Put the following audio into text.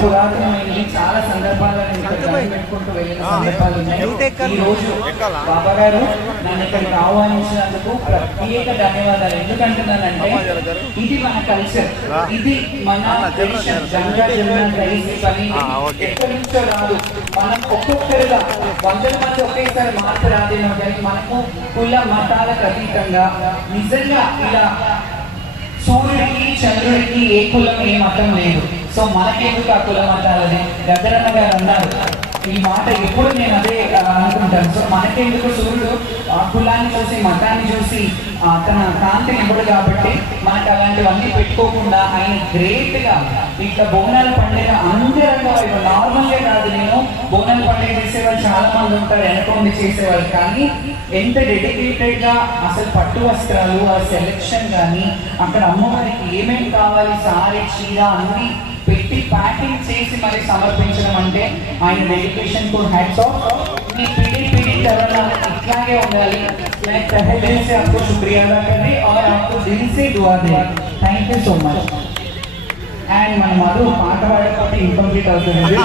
పురాతనమైనవి చాలా సందర్భాల్లో పెట్టుకుంటూ వెళ్ళిన సందర్భాలు ఉన్నాయి. ఈరోజు బాబా గారు నన్ను ఇక్కడికి ఆహ్వానించినందుకు ప్రత్యేక ధన్యవాదాలు. ఎందుకంటున్నానంటే ఇది మన కల్చర్ ఇది మన ఎక్కడి నుంచో రాదు. మనం ఒక్కొక్కరిగా వందల మంది ఒకేసారి మార్పు రాదేమో కానీ మనకు కుల మతాలకు అతీతంగా నిజంగా ఇలా సూర్యుడికి చంద్రుడికి ఏ కులం ఏ మతం లేదు. సో మనకేందుకు ఆ కుల మతాలని గద్దరన్న గారు అన్నారు. ఈ మాట ఎప్పుడు నేను అదే అనుకుంటాను. సో మనకెందుకు సూర్యుడు ఆ కులాన్ని చూసి మతాన్ని చూసి తన కాంతిని ఇవ్వడు కాబట్టి మనకు అలాంటివన్నీ పెట్టుకోకుండా ఆయన గ్రేట్గా ఇట్లా బోనాలు అంతే రకాలు ఇప్పుడు నార్మల్గా కాదు నేను. బోనల్ పండుగ చేసేవాళ్ళు చాలా మంది ఉంటారు వెనకొండి చేసేవాళ్ళు. కానీ ఎంత డెడికేటెడ్గా అసలు పట్టు వస్త్రాలు ఆ సెలెక్షన్ కానీ అక్కడ అమ్మవారికి ఏమేమి కావాలి సారీ చీర అన్ని పెట్టి ప్యాకింగ్ చేసి మరి సమర్పించడం అంటే ఆయన డెడికేషన్కు హ్యాట్స్ ఆఫ్ మీ పిడి పిడి ఇట్లాగే ఉండాలి. లైక్ పహలే సే అప్పుడు శుక్రియాదా కానీ ఆర్ అప్పుడు దిల్సే आपको thank you so much and మన మధు పాట పాడకపోతే ఇన్కంప్లీట్ అవుతుంది